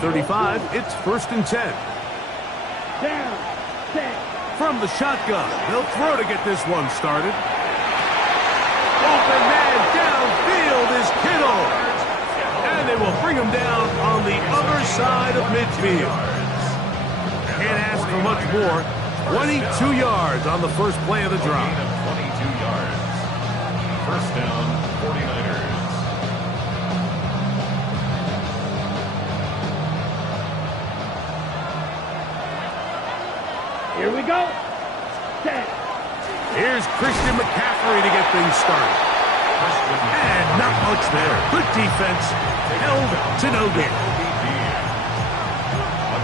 35, it's 1st and 10. Down, set. From the shotgun, they'll throw to get this one started. Open man downfield is Kittle. And they will bring him down on the other side of midfield. Can't ask for much more. 22 yards on the first play of the drive. 22 yards. First down, 49ers. Here we go. Set. Here's Christian McCaffrey to get things started. And not much there. Good defense. Held to no gain. A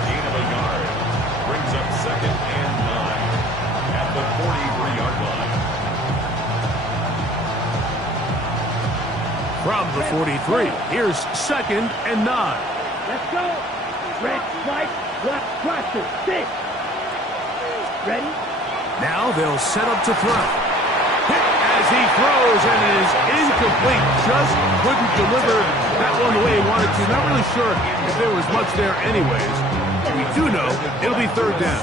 gain of a yard. Brings up 2nd and 9 at the 43-yard line. From the 43, here's 2nd and 9. Let's go. Red, white, black, cluster, 6. Ready? Now they'll set up to throw. Hit as he throws, and it is incomplete. Just couldn't deliver that one the way he wanted to. Not really sure if there was much there anyways. We do know it'll be 3rd down.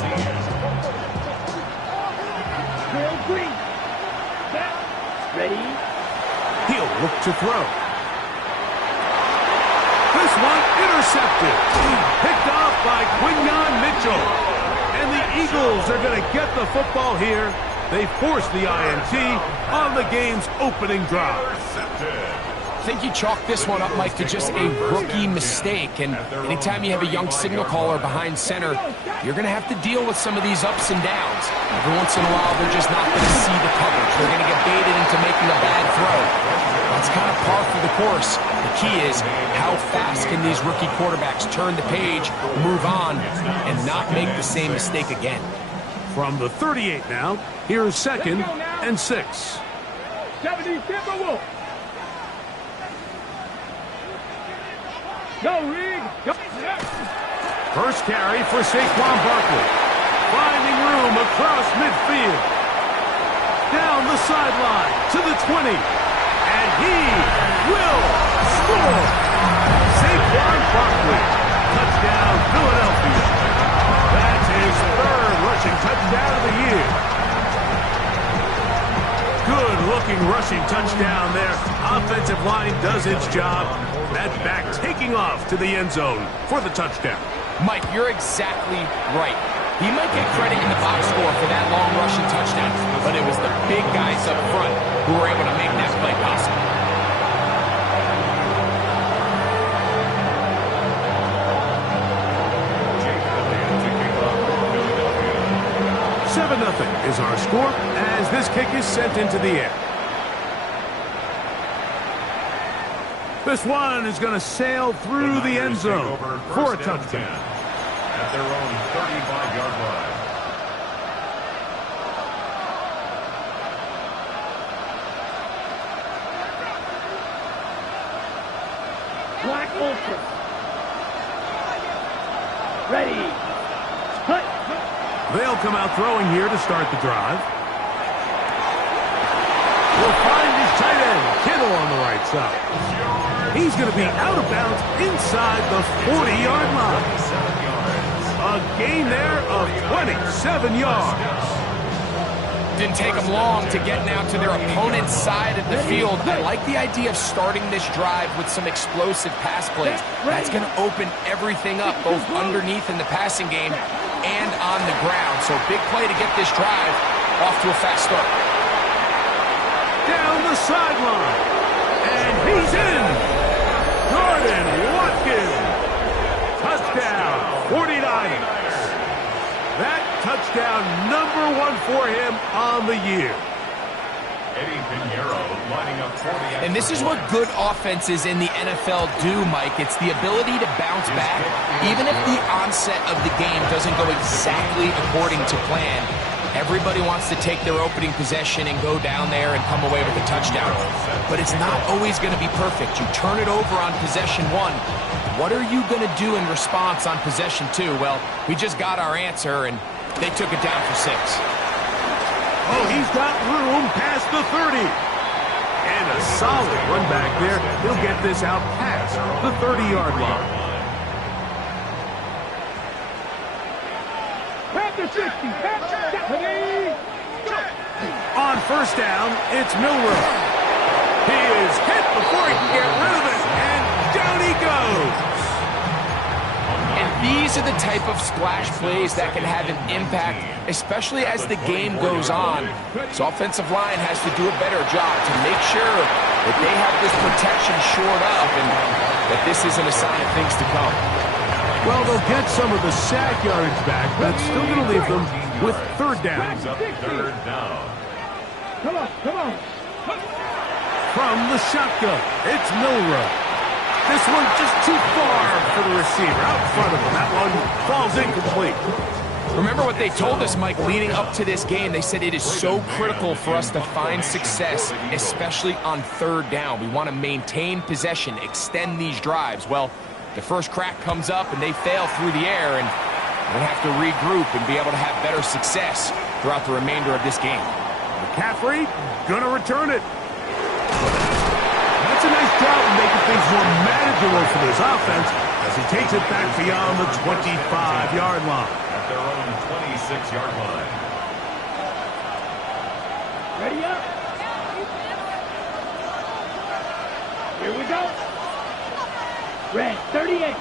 Drill green. Set. Ready? He'll look to throw. This one intercepted. Picked off by Quinyon Mitchell. And the Eagles are going to get the football here. They force the INT on the game's opening drive. I think you chalk this one up, Mike, to just a rookie mistake. And anytime you have a young signal caller behind center, you're going to have to deal with some of these ups and downs. Every once in a while, they're just not going to see the coverage. They're going to get baited into making a bad throw. That's kind of par for the course. The key is how fast can these rookie quarterbacks turn the page, move on, and not make the same mistake again. From the 38 now, here's 2nd and 6. 70 Timberwolves. Go, Reed. Go. First carry for Saquon Barkley. Finding room across midfield. Down the sideline to the 20. And he will score. Saquon Barkley. Touchdown, Philadelphia. That's his 3rd rushing touchdown of the year. Good-looking rushing touchdown there. Offensive line does its job. That back taking off to the end zone for the touchdown. Mike, you're exactly right. He might get credit in the box score for that long rushing touchdown, but it was the big guys up front who were able to make that play possible. 7-0 is our score as this kick is sent into the air. This one is going to sail through the end zone for a touchdown. At their own 35-yard line. Black Ultra. Ready. Cut. They'll come out throwing here to start the drive. We'll find his tight end, Kittle, on the right side. He's going to be out of bounds inside the 40-yard line. A gain there of 27 yards. Didn't take them long to get now to their opponent's side of the field. I like the idea of starting this drive with some explosive pass plays. That's going to open everything up, both underneath in the passing game and on the ground. So big play to get this drive off to a fast start. Down the sideline. And he's in. Jordan Watkins. Touchdown, 49ers. That touchdown number 1 for him on the year. Eddie Pinheiro lining up for the... And this is what good offenses in the NFL do, Mike. It's the ability to bounce back. Even if the onset of the game doesn't go exactly according to plan, everybody wants to take their opening possession and go down there and come away with a touchdown. But it's not always going to be perfect. You turn it over on possession 1. What are you going to do in response on possession 2? Well, we just got our answer, and they took it down for 6. Oh, he's got room past the 30. And a solid run back there. He'll get this out past the 30-yard line. at the 60. 70. Go. On first down, it's Milroe. He is hit before he can get rid of it, and down he goes. And these are the type of splash plays that can have an impact, especially as the game goes on. So offensive line has to do a better job to make sure that they have this protection shored up and that this isn't a sign of things to come. Well, they'll get some of the sack yardage back, but it's still going to leave them with third down. Brings up third down. Come on, come on. From the shotgun, it's Milroe. This one just too far for the receiver. Out in front of him. That one falls incomplete. Remember what they told us, Mike, leading up to this game. They said it is so critical for us to find success, especially on third down. We want to maintain possession, extend these drives. Well, the first crack comes up and they fail through the air, and we're going to have to regroup and be able to have better success throughout the remainder of this game. McCaffrey going to return it. That's a nice job of making things more manageable for this offense as he takes it back beyond the 25-yard line. At their own 26-yard line. Ready up. Here we go. Red 38.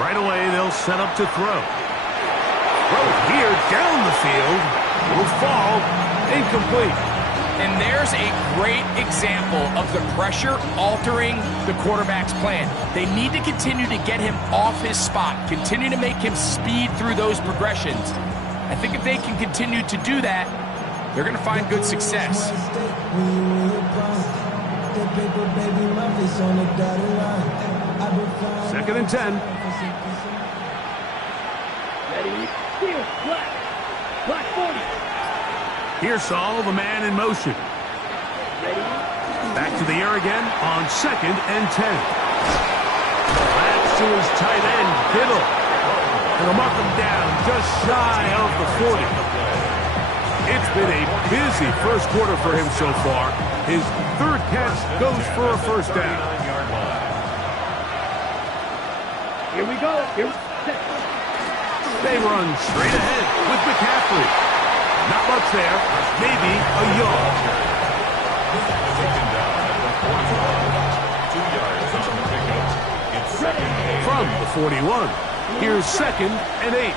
Right away, they'll set up to throw. Throw here down the field. Will fall. Incomplete. And there's a great example of the pressure altering the quarterback's plan. They need to continue to get him off his spot, continue to make him speed through those progressions. I think if they can continue to do that, they're going to find good success. Second and 10. Ready. Steal. Black. Black 40. Pearsall, the man in motion. Ready. Back to the air again on second and 10. That's to his tight end, Kittle. And they'll mark him down just shy of the 40. It's been a busy first quarter for him so far. His third catch goes for a first down. Here we go. Here. They run straight ahead with McCaffrey. Not much there. Maybe a yard. Taken down at the 41. 2 yards on the pickup. It's second and 8. From the 41. Here's second and 8.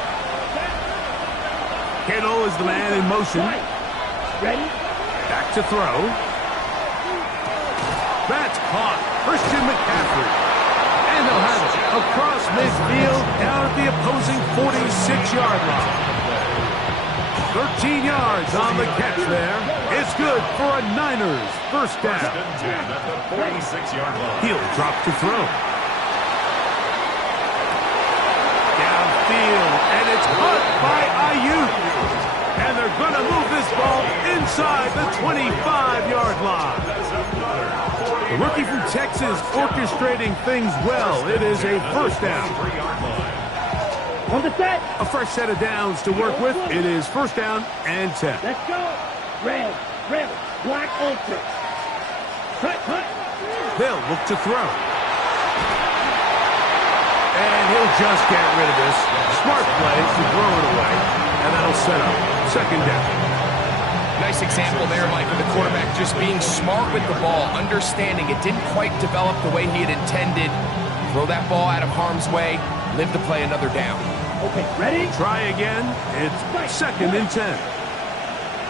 Kittle is the man in motion. Ready. Back to throw. That's caught. Christian McCaffrey. And they'll have it across midfield down at the opposing 46-yard line. 13 yards on the catch there. It's good for a Niners first down. First and 10 at the 46-yard line. He'll drop to throw. Downfield, and it's caught by Ayuk. And they're going to move this ball inside the 25-yard line. The rookie from Texas orchestrating things well. It is a first down. On the set. A fresh set of downs to work with. It is first down and 10. Let's go. Red. Red. Black Ultra. Cut. Cut. They'll look to throw. And he'll just get rid of this. Smart play to throw it away. And that'll set up second down. Nice example there, Mike, of the quarterback just being smart with the ball, understanding it didn't quite develop the way he had intended. Throw that ball out of harm's way, live to play another down. Okay, ready? Try again. It's second and 10.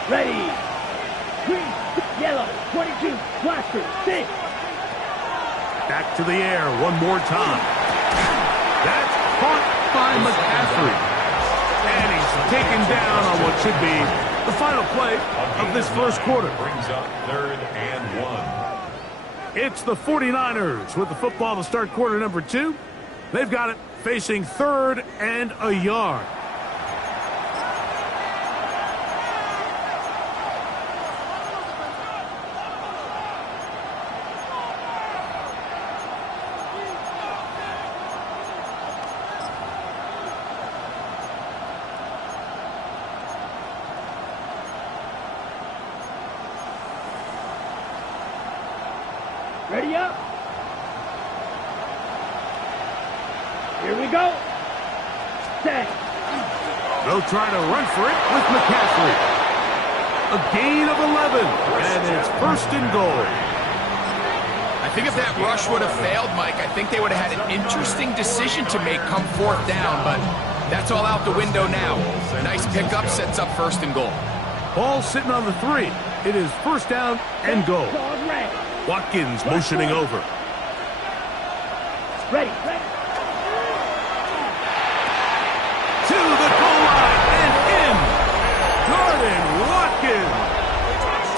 Ready. Green, yellow, 22, blaster, 6. Back to the air one more time. That's caught by McCaffrey. And he's taken down on what should be the final play of this first quarter. Brings up third and 1. It's the 49ers with the football to start quarter number 2. They've got it facing third and a yard. Ready up. Here we go. Set. They'll try to run for it with McCaffrey. A gain of 11, and it's first and goal. I think if that rush would have failed, Mike, I think they would have had an interesting decision to make come fourth down, but that's all out the window now. Nice pickup, sets up first and goal. Ball sitting on the 3. It is first down and goal. Watkins motioning over. Ready. To the goal line and in. Jordan Watkins.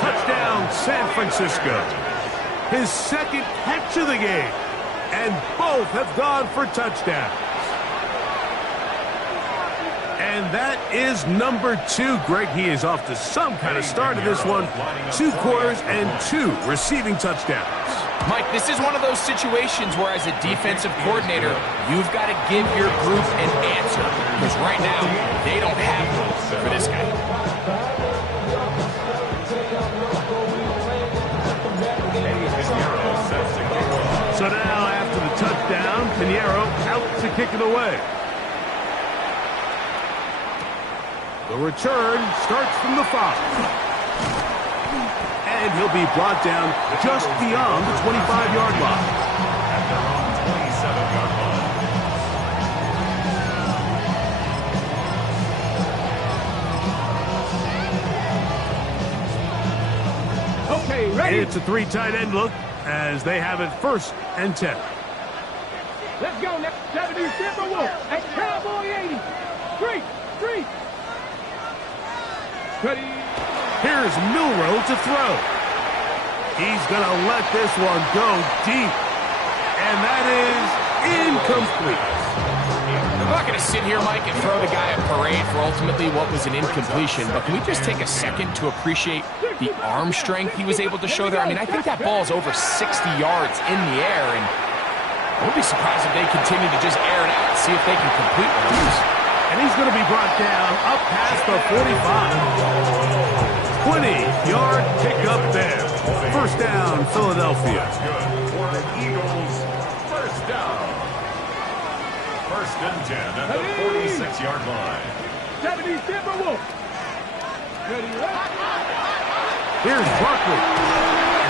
Touchdown, San Francisco. His second catch of the game. And both have gone for touchdowns. And that is number 2. Greg, he is off to some kind of start of this one. 2 quarters and 2 receiving touchdowns. Mike, this is one of those situations where as a defensive coordinator, you've got to give your group an answer. Because right now, they don't have one for this guy. So now after the touchdown, Pinheiro out to kick it away. The return starts from the 5. And he'll be brought down just beyond the 25-yard line. At their own 27-yard line. Okay, ready. It's a 3 tight end look as they have it first and 10. Let's go next. 70 Timberwolves at Cowboy 80. Street. Ready. Here's Milroe to throw. He's going to let this one go deep. And that is incomplete. I'm not going to sit here, Mike, and throw the guy a parade for ultimately what was an incompletion, but can we just take a second to appreciate the arm strength he was able to show there? I mean, I think that ball's over 60 yards in the air, and I won't be surprised if they continue to just air it out and see if they can complete one of these. And he's going to be brought down up past the 45. 20-yard pickup there. First down, Philadelphia. Good for the Eagles. First down. First and 10 at the 46-yard line. 70 Timberwolves. Ready. Here's Barkley.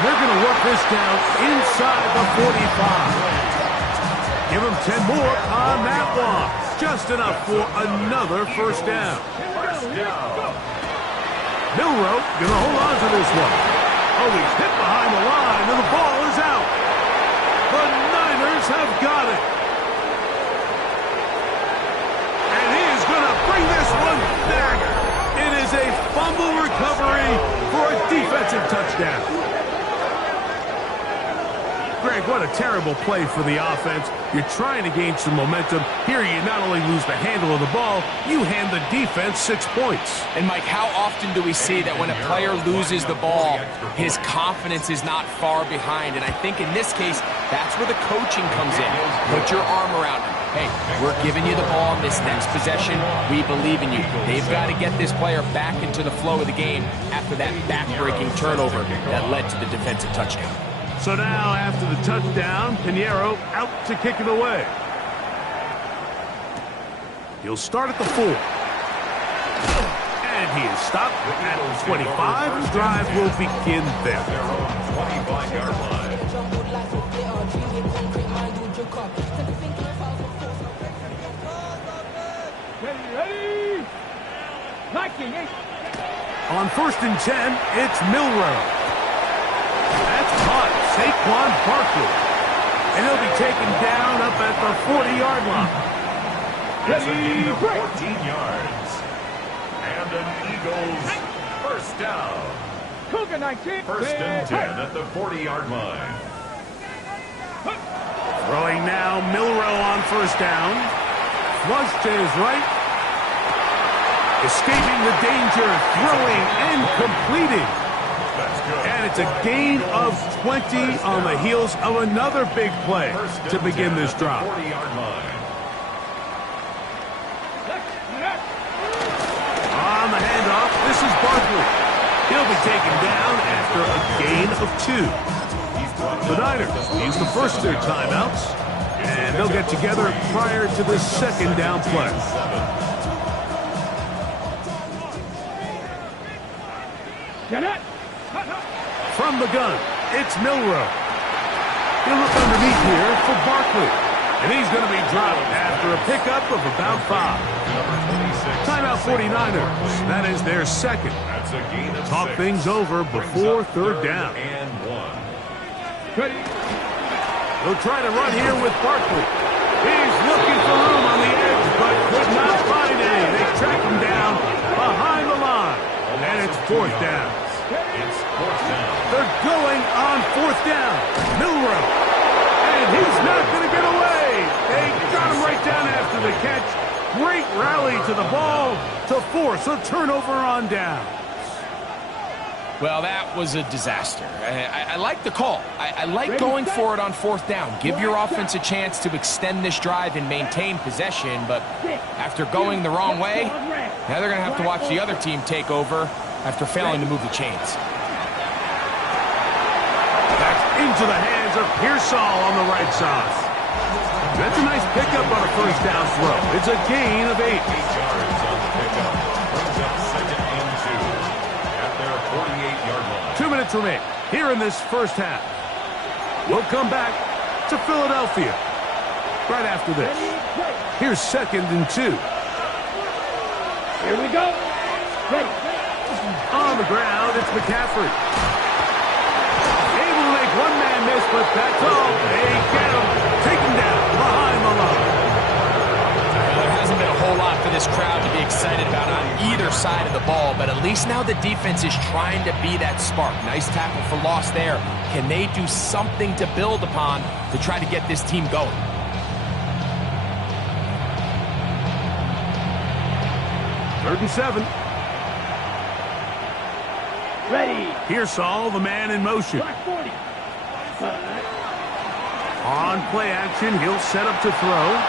They're going to work this down inside the 45. Give him 10 more on that one. Just enough for another first down. First down. Milroe going to hold on to this one. Oh, he's hit behind the line, and the ball is out. The Niners have got it. And he is going to bring this one back. It is a fumble recovery for a defensive touchdown. Greg, what a terrible play for the offense. You're trying to gain some momentum. Here you not only lose the handle of the ball, you hand the defense 6 points. And, Mike, how often do we see that when a player loses the ball, his confidence is not far behind? And I think in this case, that's where the coaching comes in. Put your arm around him. Hey, we're giving you the ball in this next possession. We believe in you. They've got to get this player back into the flow of the game after that back-breaking turnover that led to the defensive touchdown. So now, after the touchdown, Pinheiro out to kick it away. He'll start at the 4. And he is stopped at 25. The drive will begin there. Their own 25-yard line. Ready. Nike. On first and 10, it's Milroe. That's caught. Saquon Barkley. And he'll be taken down up at the 40-yard line. It's a gain of 14 yards. And an Eagles first down. Cougar 19. First and 10 at the 40-yard line. Throwing now, Milroe on first down. Flush to his right. Escaping the danger, throwing and completing. That's good. And it's a gain of 20 on the heels of another big play to begin this drive. 40-yard line. On the handoff, this is Barkley. He'll be taken down after a gain of 2. The Niners use the first of their timeouts, and they'll get together prior to the second down play. Get it. From the gun, it's Milroe. He'll look underneath here for Barkley. And he's going to be dropped after a pickup of about 5. Timeout 49ers. That is their second. That's a gain of Talk 6. things over before third down. And 1. Ready. He'll try to run here with Barkley. He's looking for room on the edge, but could not find any. They track him down behind the line. And it's fourth down. It's fourth down. They're going on fourth down. Milroe. And he's not going to get away. They got him right down after the catch. Great rally to the ball to force a turnover on down. Well, that was a disaster. I like the call. I like going for it on fourth down. Give your offense a chance to extend this drive and maintain possession, but after going the wrong way, now they're going to have to watch the other team take over after failing to move the chains. Back into the hands of Pearsall on the right side. That's a nice pickup on a first down throw. It's a gain of 8. 8 yards on the pickup. Brings up second and 2 at their 48-yard line. 2 minutes remain here in this first half. We'll come back to Philadelphia right after this. Here's second and 2. Here we go. Ready. On the ground, it's McCaffrey. Able to make one man miss, but that's all. They get him. Take him down behind the line. Well, there hasn't been a whole lot for this crowd to be excited about on either side of the ball, but at least now the defense is trying to be that spark. Nice tackle for loss there. Can they do something to build upon to try to get this team going? Third and 7. Ready. Pearsall, the man in motion. Black 40. On play action, he'll set up to throw.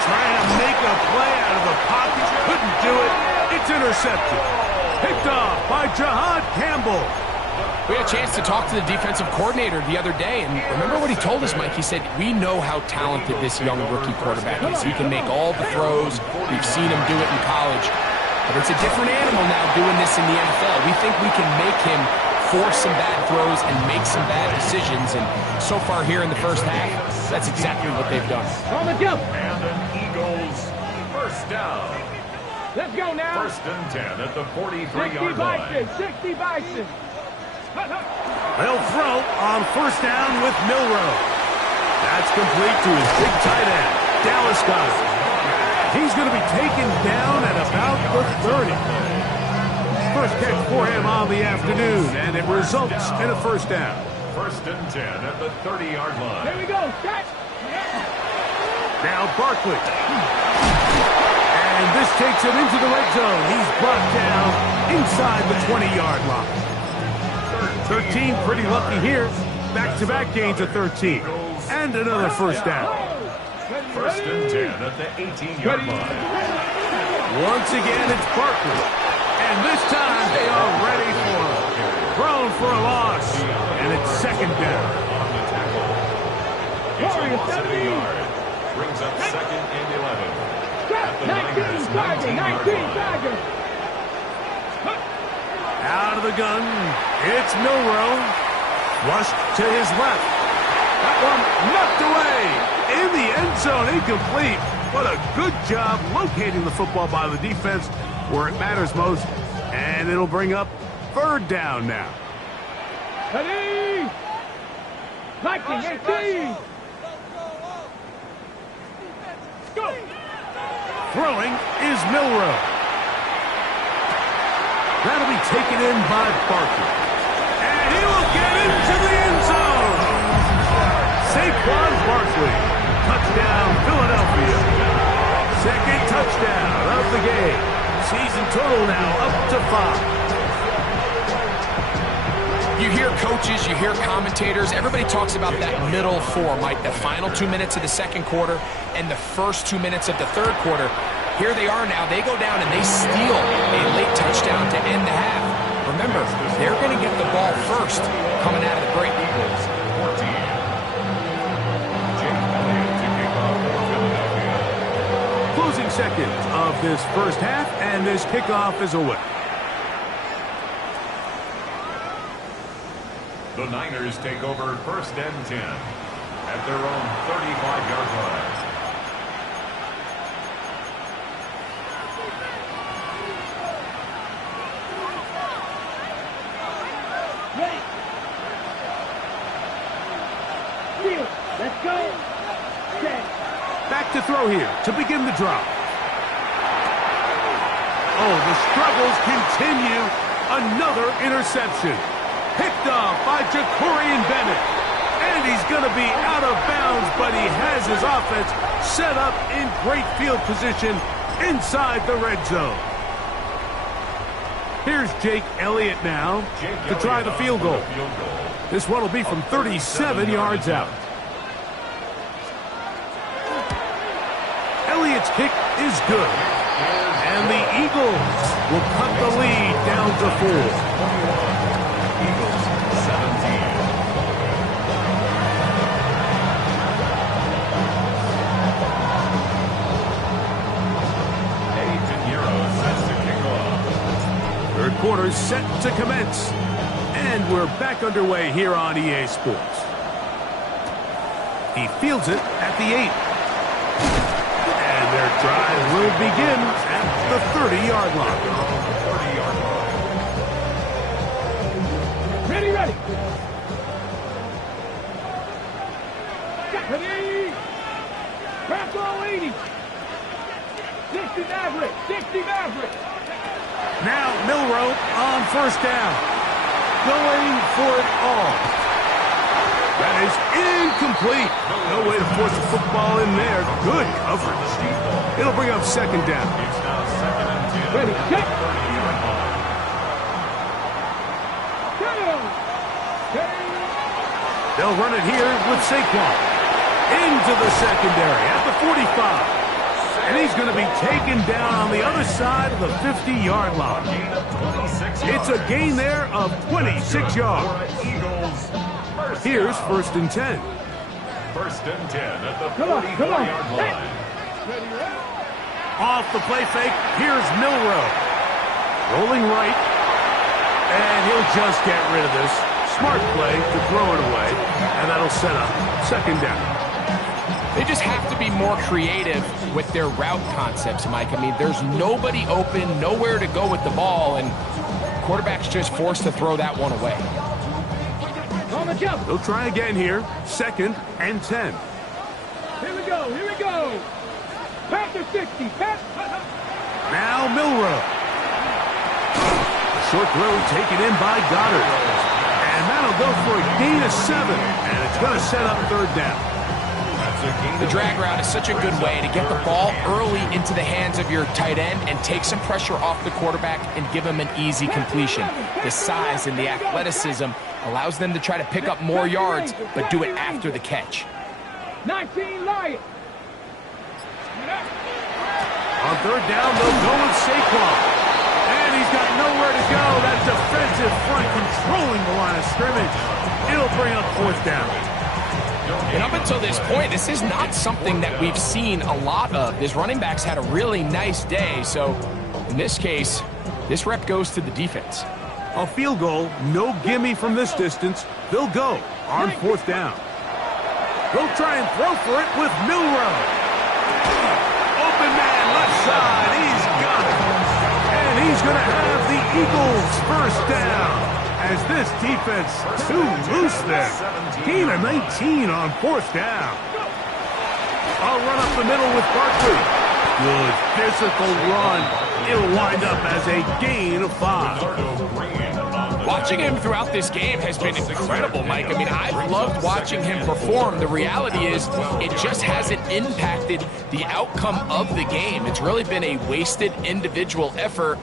Trying to make a play out of the pocket. Couldn't do it. It's intercepted. Picked off by Jahad Campbell. We had a chance to talk to the defensive coordinator the other day, and remember what he told us, Mike? He said, we know how talented this young rookie quarterback is. He can make all the throws. We've seen him do it in college. But it's a different animal now doing this in the NFL. We think we can make him force some bad throws and make some bad decisions. And so far here in the first half, that's exactly what they've done. On the jump. And an Eagles first down. Let's go now. First and 10 at the 60 43-yard line. Bison. 60 Bison. They'll throw on first down with Milroe. That's complete to his big tight end, Dallas Goedert. He's going to be taken down at about the 30. First catch for him on the afternoon, and it results in a first down. First and 10 at the 30-yard line. Here we go. Set. Now Barkley. And this takes him into the red zone. He's brought down inside the 20-yard line. 13, pretty lucky here. Back-to-back gains of 13. And another first down. First and 10 at the 18-yard line. Once again, it's Barkley. And this time they are ready for him. Thrown for a loss. And it's second down. On the tackle. It's almost at the yard. Brings up second and 11. At the 19 Tiger. 19 Tiger. Out of the gun, it's Milroe. Flushed to his left. That one knocked away. In the end zone, incomplete. What a good job locating the football by the defense where it matters most. And it'll bring up third down now. Ready. 19, 18. Go. Throwing is Milroe. That'll be taken in by Barkley. And he will get into the end zone. Saquon Barkley. Touchdown, Philadelphia. Second touchdown of the game. Season total now up to 5. You hear coaches, you hear commentators, everybody talks about that middle four, Mike, the final 2 minutes of the second quarter and the first 2 minutes of the third quarter. Here they are now. They go down and they steal a late touchdown to end the half. Remember, they're going to get the ball first coming out of the break. Eagles 14. Jake Elliott to kick off for Philadelphia. Closing seconds of this first half, and this kickoff is away. The Niners take over 1st and 10 at their own 35-yard line. Let's go. Back to throw here to begin the drop. Oh, the struggles continue. Another interception. Picked off by Jacorian Bennett. And he's going to be out of bounds, but he has his offense set up in great field position inside the red zone. Here's Jake Elliott now to try the field goal. This one will be from 37 yards out. Elliott's kick is good. And the Eagles will cut the lead down to 4. Eagles 17. Eddie Pinheiro sets to kick off. Third quarter set to commence. And we're back underway here on EA Sports. He fields it at the 8. And their drive will begin at the 30-yard line. Ready. Ready. Back all 80. 60 Maverick. Now Milroe on first down. Going for it all. That is incomplete. No way to force the football in there. Good coverage. It'll bring up second down. It's now 2nd and 10. Ready, set. 30-yard line. They'll run it here with Saquon. Into the secondary at the 45. And he's going to be taken down on the other side of the 50-yard line. Gain of 26 It's a gain there of 26 yards. Eagles. Here's 1st and 10. 1st and 10 at the Come on. 44-yard line. Off the play fake, here's Milroe. Rolling right. And he'll just get rid of this. Smart play to throw it away. And that'll set up second down. They just have to be more creative with their route concepts, Mike. I mean, there's nobody open, nowhere to go with the ball, and quarterback's just forced to throw that one away. On the jump. They'll try again here. 2nd and 10. Here we go. Pass to 60. Now Milroe. Short throw taken in by Goddard. And that'll go for a gain of 7. And it's going to set up third down. The drag route is such a good way to get the ball early into the hands of your tight end and take some pressure off the quarterback and give him an easy completion. The size and the athleticism allows them to try to pick up more yards, but do it after the catch. 19 Lions. On third down, they'll go with Saquon. And he's got nowhere to go. That defensive front controlling the line of scrimmage. It'll bring up 4th down. And up until this point, this is not something that we've seen a lot of. This running back's had a really nice day, so in this case, this rep goes to the defense. A field goal, no gimme from this distance. They'll go on 4th down. They'll try and throw for it with Milroe. Open man, left side, he's got it. And he's going to have the Eagles first down. As this defense too loose there. Gain of 19 on 4th down. I'll run up the middle with Barkley. Good physical run. It'll wind up as a gain of 5. Watching him throughout this game has been incredible, Mike. I mean, I've loved watching him perform. The reality is it just hasn't impacted the outcome of the game. It's really been a wasted individual effort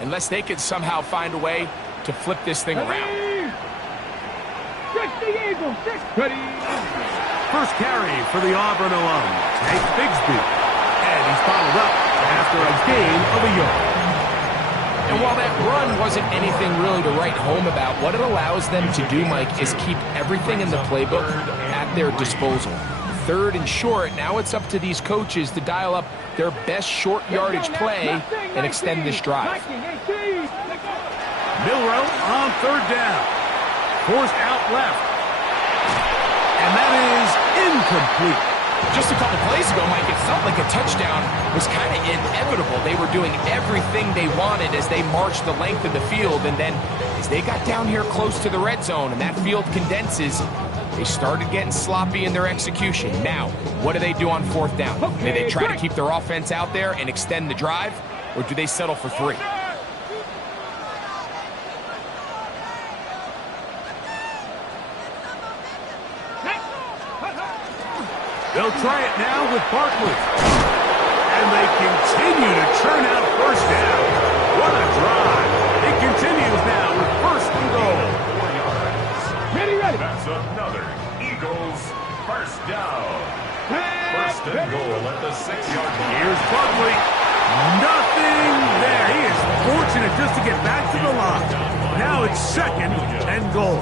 unless they could somehow find a way to flip this thing around. 60 Eagles. 60. First carry for the Auburn alum, Tank Bigsby. And he's followed up after a gain of a yard. And while that run wasn't anything really to write home about, what it allows them to do, Mike, is keep everything in the playbook at their disposal. 3rd and short. Now it's up to these coaches to dial up their best short yardage play and extend this drive. Milroe on 3rd down. Forced out left. And that is incomplete. Just a couple plays ago, Mike, it felt like a touchdown was kind of inevitable. They were doing everything they wanted as they marched the length of the field, and then as they got down here close to the red zone and that field condenses, they started getting sloppy in their execution. Now, what do they do on 4th down? Do they try to keep their offense out there and extend the drive, or do they settle for 3? They'll try it now with Barkley. And they continue to churn out 1st down. What a drive. It continues now with 1st and goal. 4 yards. Ready. That's another Eagles 1st down. 1st and goal at the 6-yard line. Here's Barkley. Nothing there. He is fortunate just to get back to the line. Now it's 2nd and goal.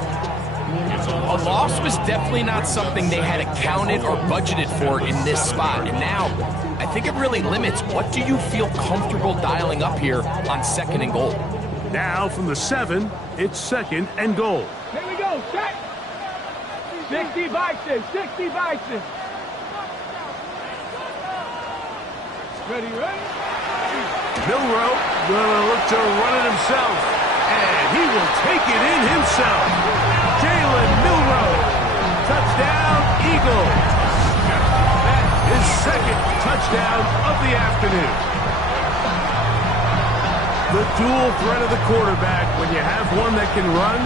A loss was definitely not something they had accounted or budgeted for in this spot. And now, I think it really limits what do you feel comfortable dialing up here on 2nd and goal. Now from the 7, it's 2nd and goal. Here we go, set. 60 Bison, 60 Bison. Ready. Milroe gonna look to run it himself. And he will take it in himself. Jalen Milroe. Touchdown, Eagles. His 2nd touchdown of the afternoon. The dual threat of the quarterback. When you have one that can run,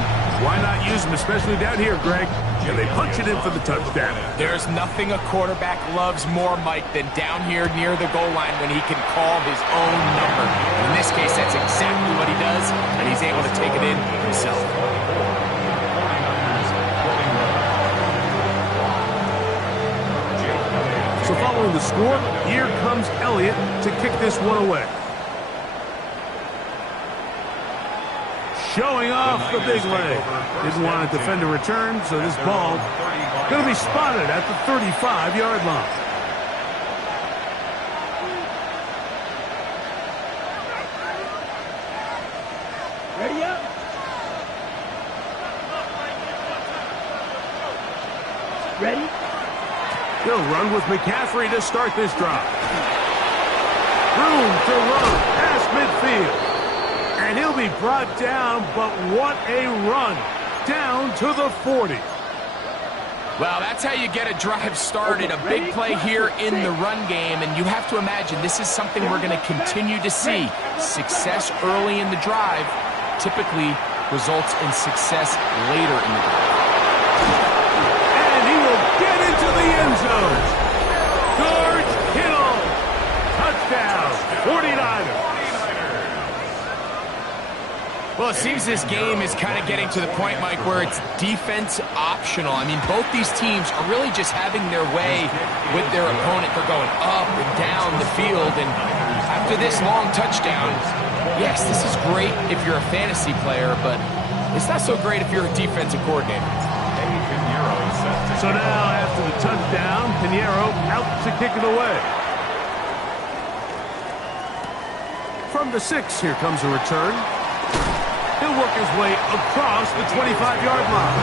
why not use him, especially down here, Greg? And they punch it in for the touchdown. There's nothing a quarterback loves more, Mike, than down here near the goal line when he can call his own number. In this case, that's exactly what he does, and he's able to take it in himself. So following the score, here comes Elliott to kick this one away. Showing off the big leg. Didn't want to defend a return, so this ball going to be spotted at the 35-yard line. Ready up. Ready. He'll run with McCaffrey to start this drive. Room to run past midfield. And he'll be brought down, but what a run. Down to the 40. Well, that's how you get a drive started. A big play here in the run game, and you have to imagine this is something we're going to continue to see. Success early in the drive typically results in success later in the drive. And he will get into the end zone. George Kittle. Touchdown. 49ers. Well, it seems this game is kind of getting to the point, Mike, where it's defense optional. I mean, both these teams are really just having their way with their opponent. They're going up and down the field, and after this long touchdown, yes, this is great if you're a fantasy player, but it's not so great if you're a defensive coordinator. So now, after the touchdown, Pinheiro out to kick it away. From the 6, here comes a return. He'll work his way across the 25-yard line.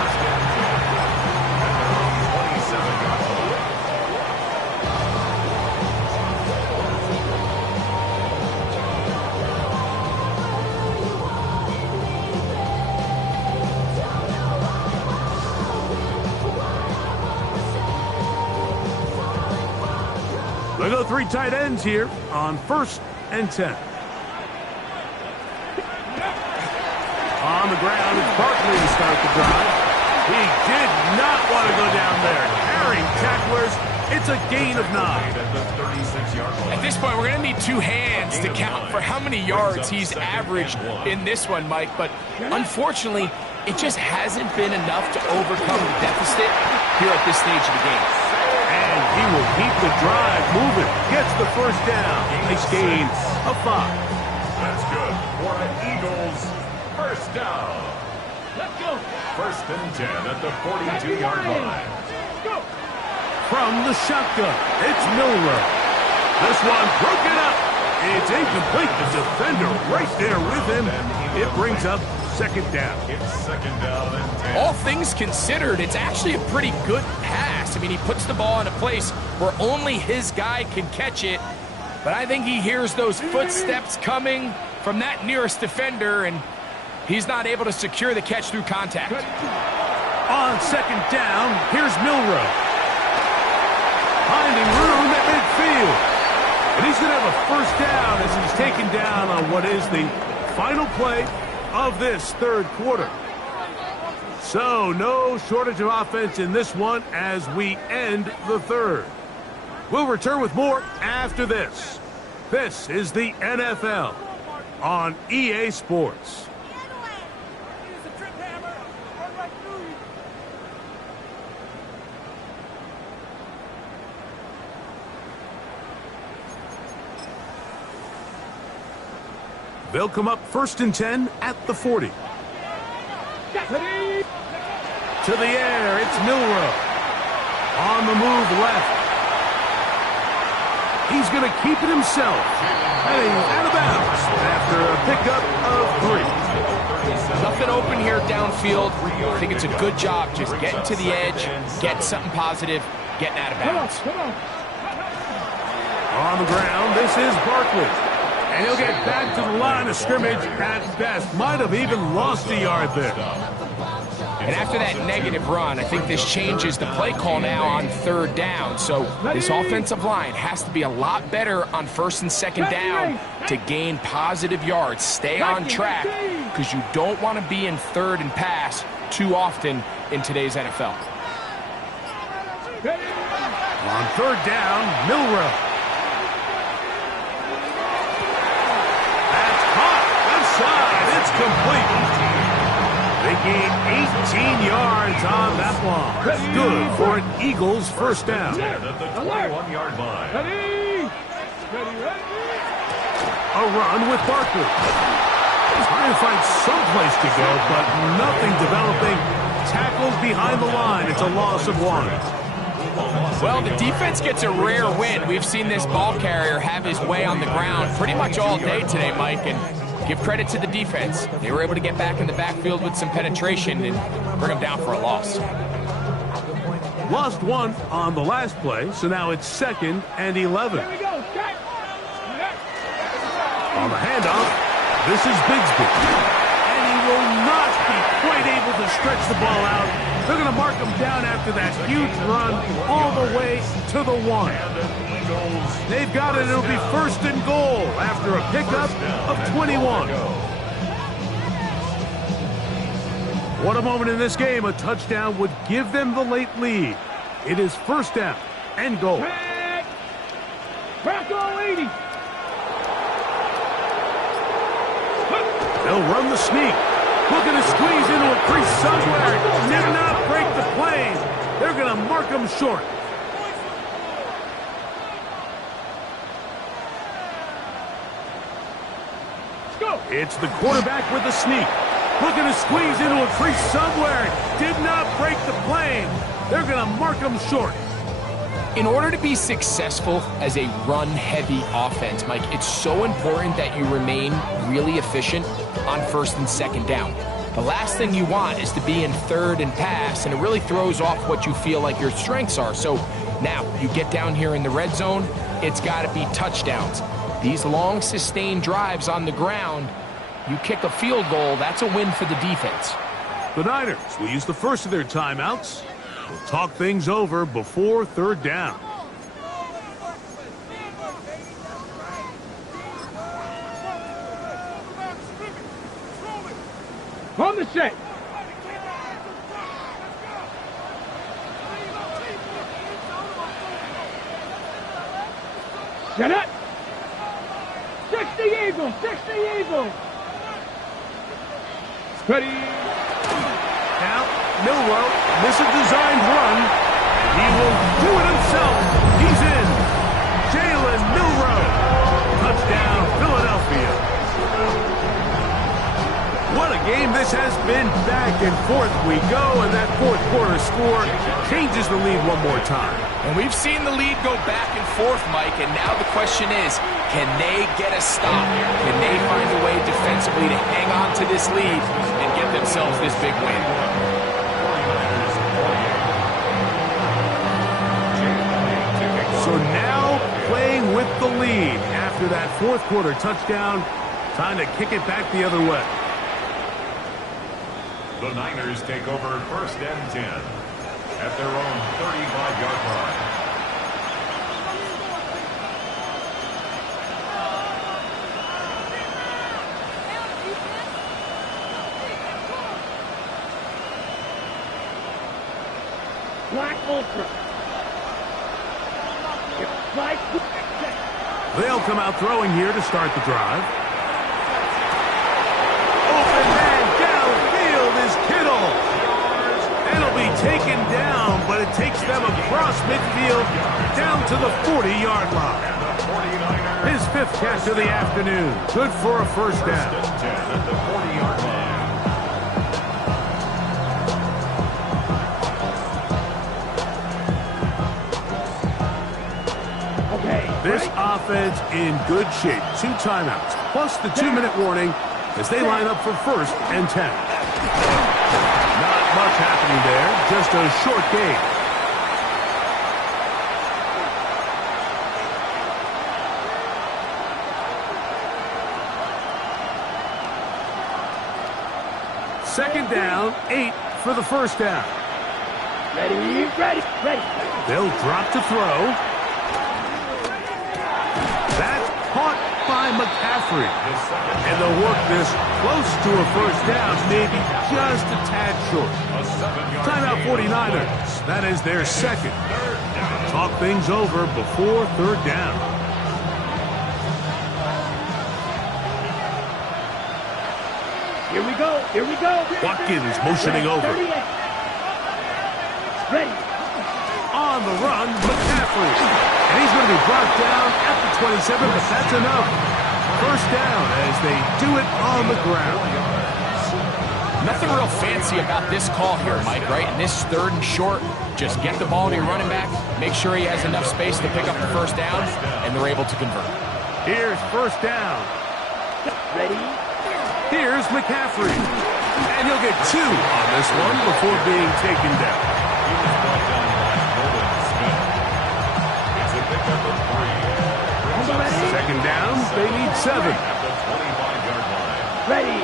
They go 3 tight ends here on 1st and 10. On the ground, it's Barkley to start the drive. He did not want to go down there. Carrying tacklers, it's a gain of 9. At this point, we're going to need 2 hands to count for how many yards he's averaged in this one, Mike. But unfortunately, it just hasn't been enough to overcome the deficit here at this stage of the game. And he will keep the drive moving. Gets the 1st down. Nice gain of 5. That's good for an Eagles 1st down. Let's go. 1st and 10 at the 42-yard line. Go. from the shotgun. It's Milroe. This one broken up. It's incomplete. The defender right there with him. It brings up second down. It's second down and 10. All things considered, it's actually a pretty good pass. I mean, he puts the ball in a place where only his guy can catch it. But I think he hears those footsteps coming from that nearest defender, and he's not able to secure the catch through contact. On second down, here's Milroe. Finding room at midfield. And he's going to have a first down as he's taken down on what is the final play of this third quarter. So no shortage of offense in this one as we end the third. We'll return with more after this. This is the NFL on EA Sports. They'll come up 1st and 10 at the 40. To the air, it's Milroe. On the move left. He's going to keep it himself. Heading out of bounds after a pickup of 3. Nothing open here downfield. I think it's a good job just getting to the edge, getting something positive, getting out of bounds. On the ground, this is Barkley. And he'll get back to the line of scrimmage at best. Might have even lost a yard there. And after that negative run, I think this changes the play call now on third down. So this offensive line has to be a lot better on 1st and 2nd down to gain positive yards. Stay on track because you don't want to be in 3rd and pass too often in today's NFL. On 3rd down, Milroe. It's complete. They gain 18 yards on that one. That's good for an Eagles first down. At the 21-yard line. A run with Barkley. Trying to find some place to go, but nothing developing. Tackles behind the line. It's a loss of 1. Well, the defense gets a rare win. We've seen this ball carrier have his way on the ground pretty much all day today, Mike, and give credit to the defense. They were able to get back in the backfield with some penetration and bring them down for a loss. Lost 1 on the last play, so now it's 2nd and 11. On the handoff, this is Bigsby. And he will not be quite able to stretch the ball out. They're going to mark him down after that huge run all the way to the 1. They've got it. It'll be 1st and goal after a pickup of 21. What a moment in this game. A touchdown would give them the late lead. It is 1st down and goal. Back on 80. They'll run the sneak. Looking to squeeze into a crease somewhere. Did not break the plane. They're going to mark him short. It's the quarterback with the sneak. Looking to squeeze into a crease somewhere. Did not break the plane. They're going to mark him short. In order to be successful as a run-heavy offense, Mike, it's so important that you remain really efficient on 1st and 2nd down. The last thing you want is to be in 3rd and pass, and it really throws off what you feel like your strengths are. So now you get down here in the red zone, it's got to be touchdowns. These long, sustained drives on the ground, you kick a field goal, that's a win for the defense. The Niners will use the first of their timeouts. We'll talk things over before 3rd down. On the set. Set up. 60 Eagles, 60 Eagles. Ready. Now, Milroe, misadesigned run. He will do it himself. He's in. Jalen Milroe. Touchdown, Philadelphia. What a game this has been. Back and forth we go, and that fourth quarter score changes the lead one more time. And we've seen the lead go back and forth, Mike, and now the question is, can they get a stop? Can they find a way defensively to hang on to this lead and get themselves this big win? So now playing with the lead after that fourth quarter touchdown, time to kick it back the other way. The Niners take over 1st and 10 at their own 35-yard line. Black Ultra. They'll come out throwing here to start the drive. Open man downfield is Kittle. And he'll be taken down, but it takes them across midfield down to the 40-yard line. His 5th catch of the afternoon. Good for a first down. At the 40-yard line. This offense in good shape. 2 timeouts, plus the 2-minute warning as they line up for 1st and 10. Not much happening there, just a short gain. Second down, 8 for the first down. Ready. They'll drop to throw. That's caught by McCaffrey. And they'll work this close to a first down, maybe just a tad short. Timeout 49ers. That is their 2nd. Talk things over before 3rd down. Here we go. Watkins motioning over. Ready. On the run, McCaffrey. And he's going to be brought down at the 27, but that's enough. First down as they do it on the ground. Nothing real fancy about this call here, Mike, right? In this 3rd and short, just get the ball to your running back, make sure he has enough space to pick up the first down, and they're able to convert. Here's first down. Ready. Here's McCaffrey. And he'll get 2 on this one before being taken down. He was brought down by Nolan Smith. It's a pickup of 3. Second down, they need 7. At the 25-yard line. Ready.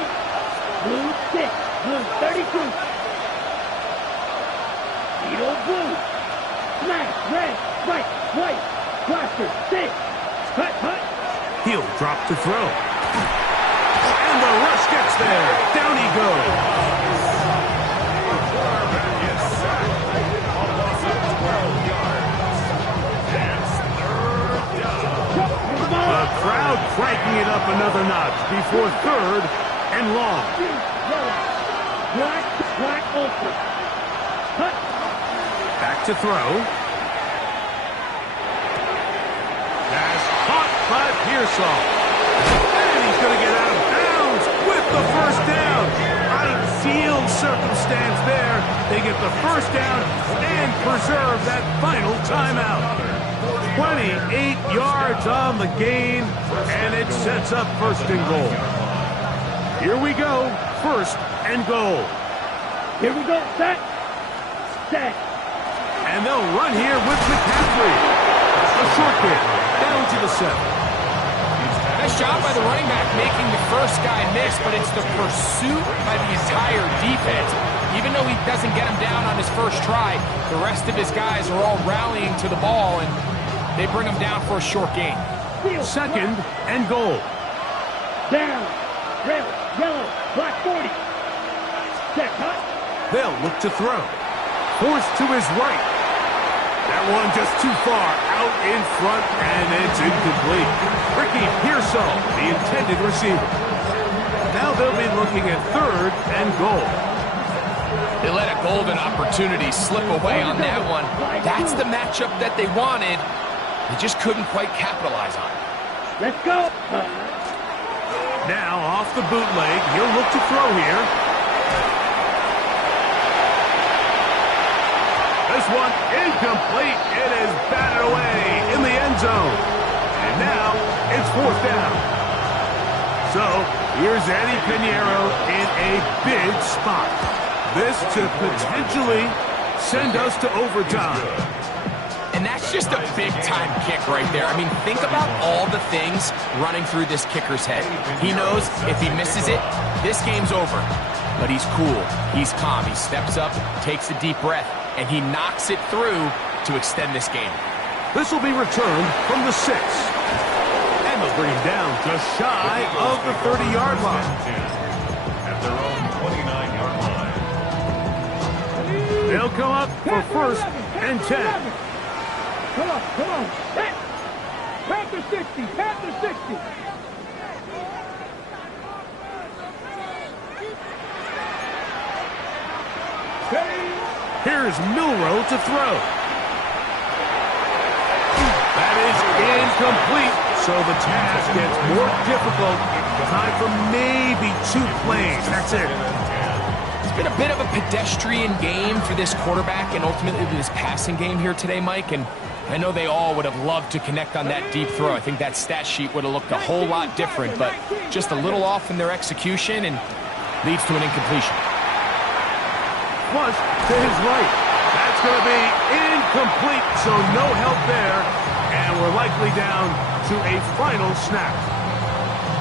Blue 6. Blue 32. Beetle blue. Smash. Red. White. Blaster 6. Cut. He'll drop to throw. And the rush gets there. Down he goes. Quarterback is sacked. A loss of 12 yards. It's 3rd down. The crowd cranking it up another notch before 3rd and long. Black Ultra. Cut. Back to throw. Pass caught by Pearsall. And he's going to get out of bounds with the first down. Ideal circumstance there. They get the first down and preserve that final timeout. 28 yards on the gain, and it sets up 1st and goal. Here we go, 1st and goal. Here we go. Set. And they'll run here with McCaffrey. A short kick, down to the 7. Nice job by the running back making the first guy miss, but it's the pursuit by the entire defense. Even though he doesn't get him down on his first try, the rest of his guys are all rallying to the ball, and they bring him down for a short gain. 2nd and goal. Down. Red. Yellow. Black 40. Set. Cut. They'll look to throw. Forced to his right. That one just too far out in front, and it's incomplete. Ricky Pearsall, the intended receiver. Now they'll be looking at 3rd and goal. They let a golden opportunity slip away on that one. That's the matchup that they wanted. They just couldn't quite capitalize on it. Let's go. Now off the bootleg, he'll look to throw here. This one incomplete. It is batted away in the end zone. And now it's 4th down. So here's Eddie Pinheiro in a big spot. This to potentially send us to overtime. And that's just a big-time kick right there. I mean, think about all the things running through this kicker's head. He knows if he misses it, this game's over. But he's cool. He's calm. He steps up, takes a deep breath, and he knocks it through to extend this game. This will be returned from the 6. And they'll bring him down just shy of the 30-yard line. At their own 29-yard line. They'll come up for 1st and 10. Come on. Panther 60, Panther 60. Here's Milroe to throw. That is incomplete, so the task gets more difficult. Time for maybe 2 plays. That's it. It's been a bit of a pedestrian game for this quarterback and ultimately this passing game here today, Mike, and I know they all would have loved to connect on that deep throw. I think that stat sheet would have looked a whole lot different, but just a little off in their execution and leads to an incompletion. Flush to his right. That's going to be incomplete, so no help there, and we're likely down to a final snap.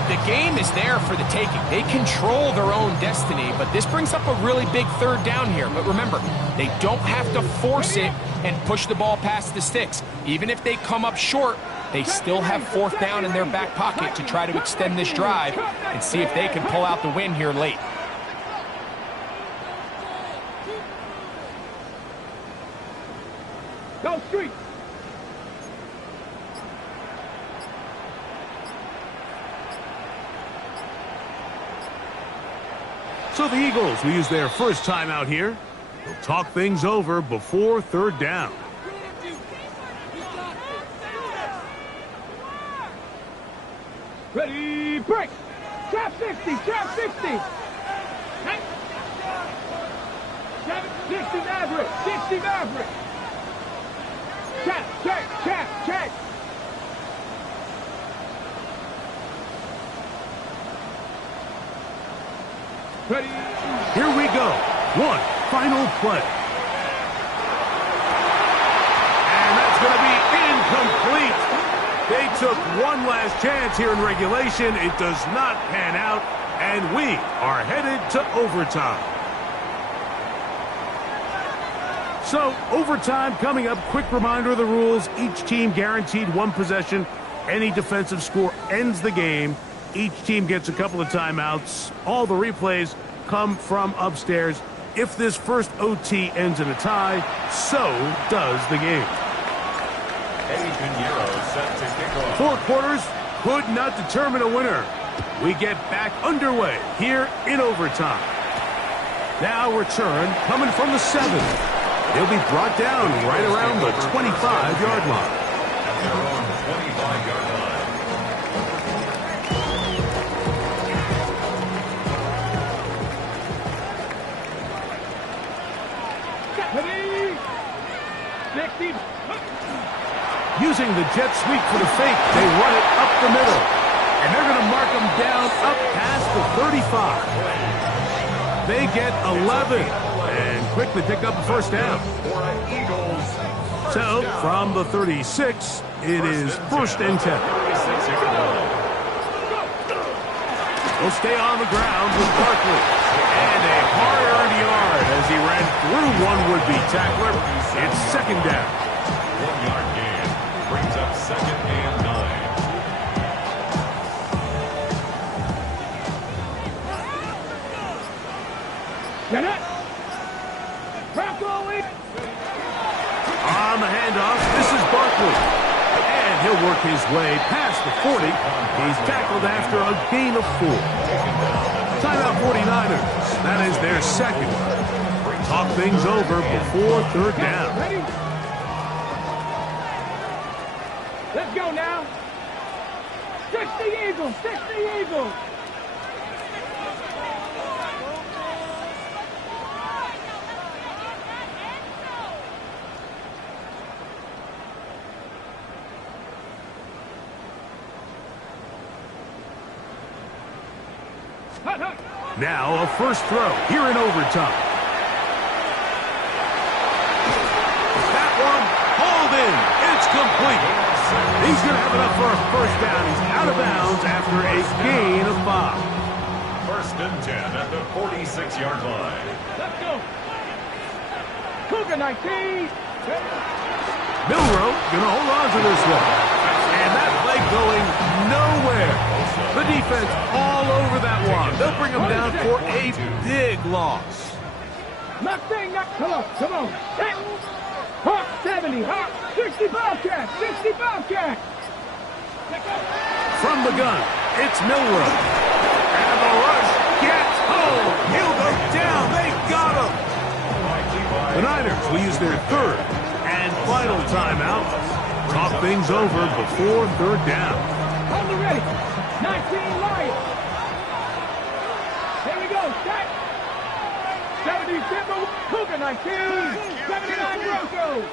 The game is there for the taking. They control their own destiny, but this brings up a really big 3rd down here. But remember, they don't have to force it and push the ball past the sticks. Even if they come up short, they still have 4th down in their back pocket to try to extend this drive and see if they can pull out the win here late. Go street. So the Eagles will use their first time out here. They'll talk things over before 3rd down. Ready, break. Trap 60, trap 60. 60 Maverick, 60 Maverick. Check. Ready. Here we go. One final play. And that's going to be incomplete. They took one last chance here in regulation. It does not pan out, and we are headed to overtime. So, overtime coming up. Quick reminder of the rules. Each team guaranteed 1 possession. Any defensive score ends the game. Each team gets a couple of timeouts. All the replays come from upstairs. If this first OT ends in a tie, so does the game. Eddie Pinheiro set to kick off. 4 quarters could not determine a winner. We get back underway here in overtime. Now return coming from the 7. He'll be brought down right around the 25-yard line. At their own 25-yard line. Using the jet sweep for the fake, they run it up the middle. And they're going to mark them down up past the 35. They get 11 and quickly pick up the 1st down. So from the 36, it is 1st and 10. He'll stay on the ground with Barkley. And a hard-earned yard as he ran through one would-be tackler. It's 2nd down. 1-yard gain brings up 2nd and 9. Get it. On the handoff, this is Barkley. And he'll work his way past the 40. He's tackled after a gain of 4. Timeout 49ers. That is their 2nd. Talk things over before 3rd down. Ready? Let's go now. 60 Eagles, 60 Eagles. Now a first throw here in overtime. That one hauled in. It's complete. He's going to have enough for a first down. He's out of bounds after a gain of 5. First and 10 at the 46-yard line. Let's go. Cougar 19. Milroe going to hold on to this one. And that play going nowhere. The defense all over that one. They'll bring him down for a big loss. Come on, come on. Hawk 70, Hawk 60 Bobcat, 60 Bobcat. From the gun, it's Milroe. And the rush gets home. He'll go down. They got him. The Niners will use their third and final timeout. Talk things over before third down. Hold it ready. 19 Lions. Here we go. Set. 70 Timber. Cougar 19. 79 Broncos.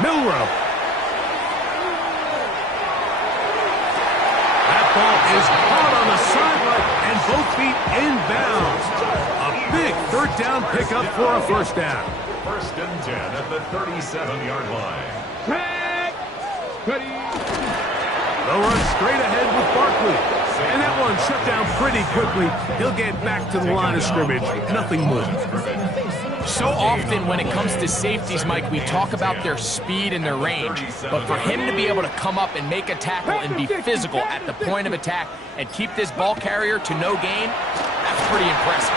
Milroe. That ball is caught on the sideline and both feet inbounds. A big third down pickup for a first down. First and 10 at the 37-yard line. Track. Ready. They'll run straight ahead with Barkley. And that one shut down pretty quickly. He'll get back to the line of scrimmage. Nothing more. So often when it comes to safeties, Mike, we talk about their speed and their range. But for him to be able to come up and make a tackle and be physical at the point of attack and keep this ball carrier to no gain, that's pretty impressive.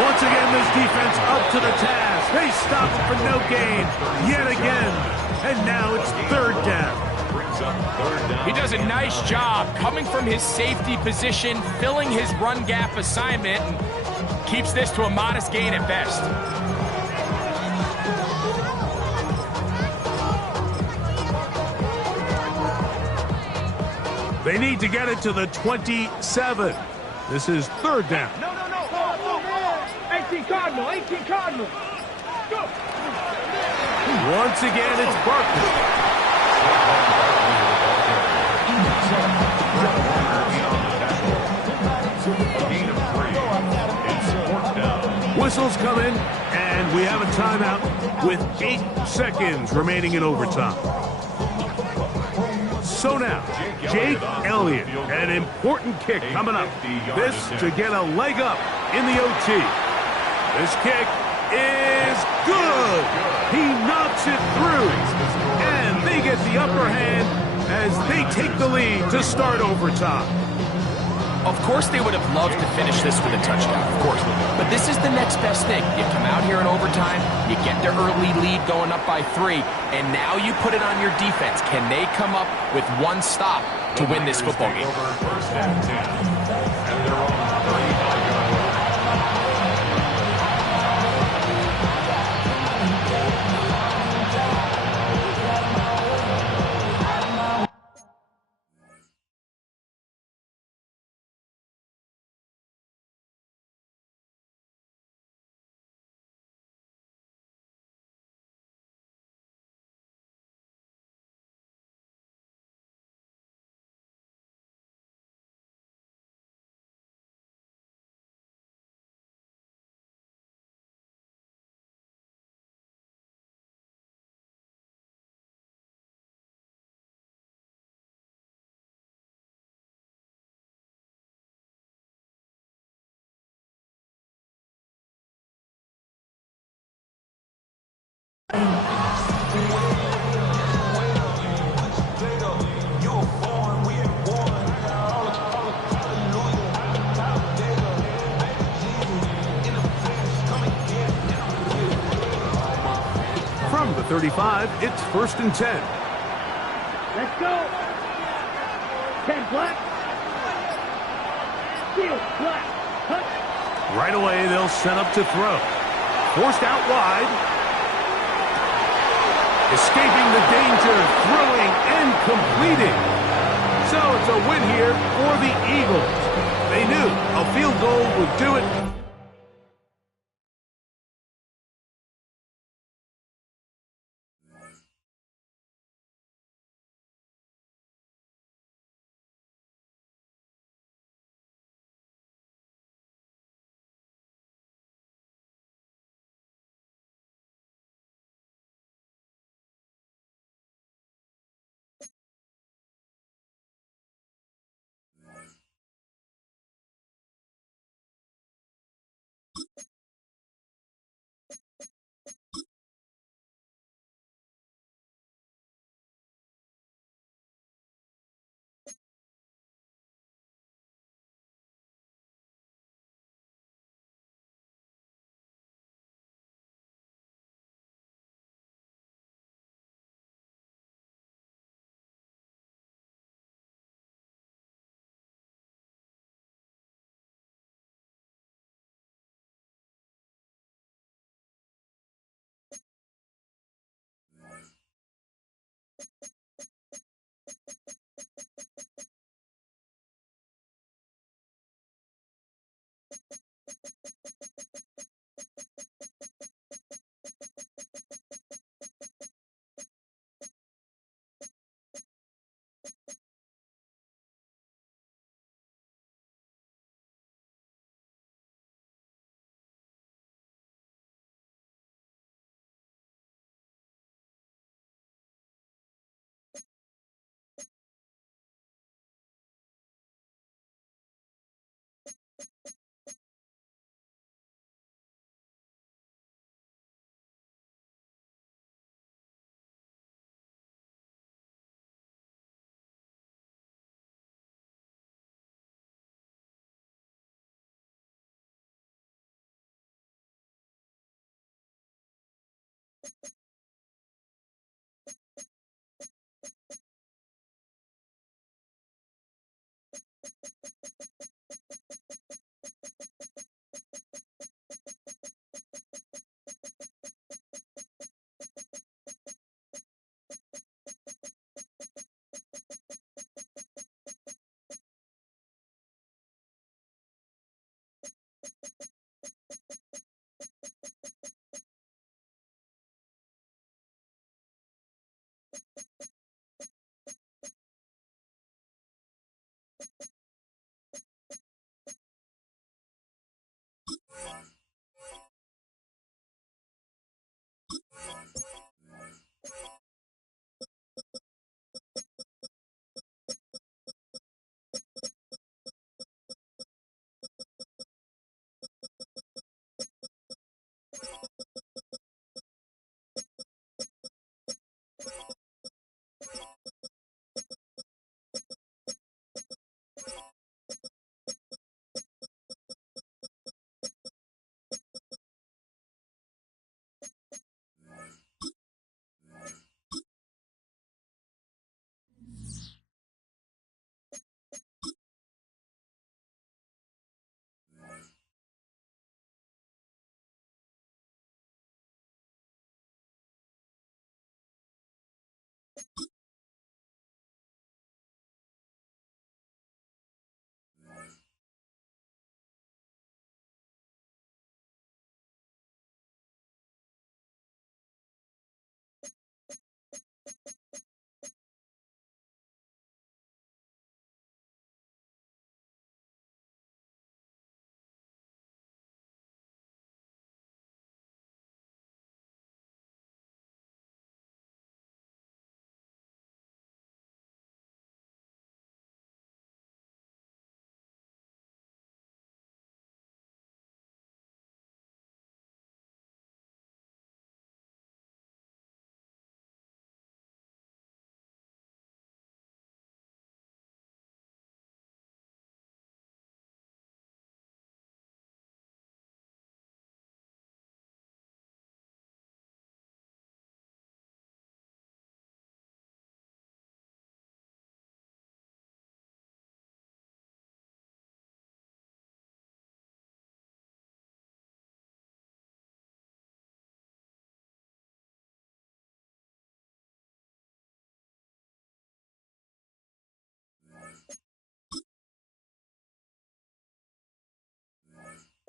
Once again, this defense up to the task. They stop it for no gain yet again. And now it's third down. He does a nice job coming from his safety position, filling his run gap assignment, and keeps this to a modest gain at best. They need to get it to the 27. This is third down. No. 18 Cardinal, 18 Cardinal. Go. Once again, it's Barkley. Whistles come in, and we have a timeout with 8 seconds remaining in overtime. So now, Jake Elliott, an important kick coming up. This to get a leg up in the OT. This kick is good. He knocks it through, and they get the upper hand as they take the lead to start overtime. Of course they would have loved to finish this with a touchdown, of course. But this is the next best thing. You come out here in overtime, you get the early lead going up by 3, and now you put it on your defense. Can they come up with one stop to win this football game? First and 10, and they're on 35-yard line. From the 35, it's first and 10. Let's go. 10 black. Steal, black. Touch. Right away, they'll set up to throw. Forced out wide. Escaping the danger, throwing and completing. So it's a win here for the Eagles. They knew a field goal would do it.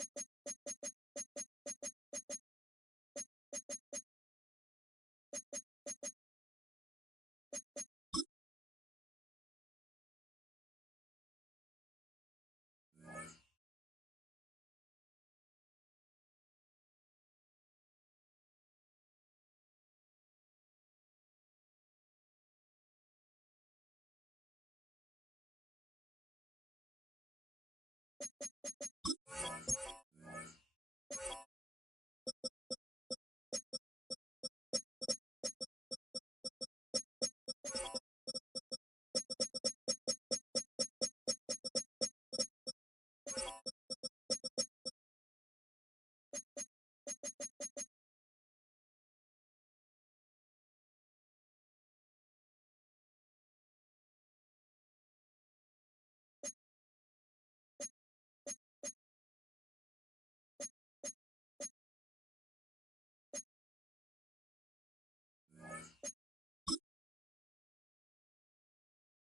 You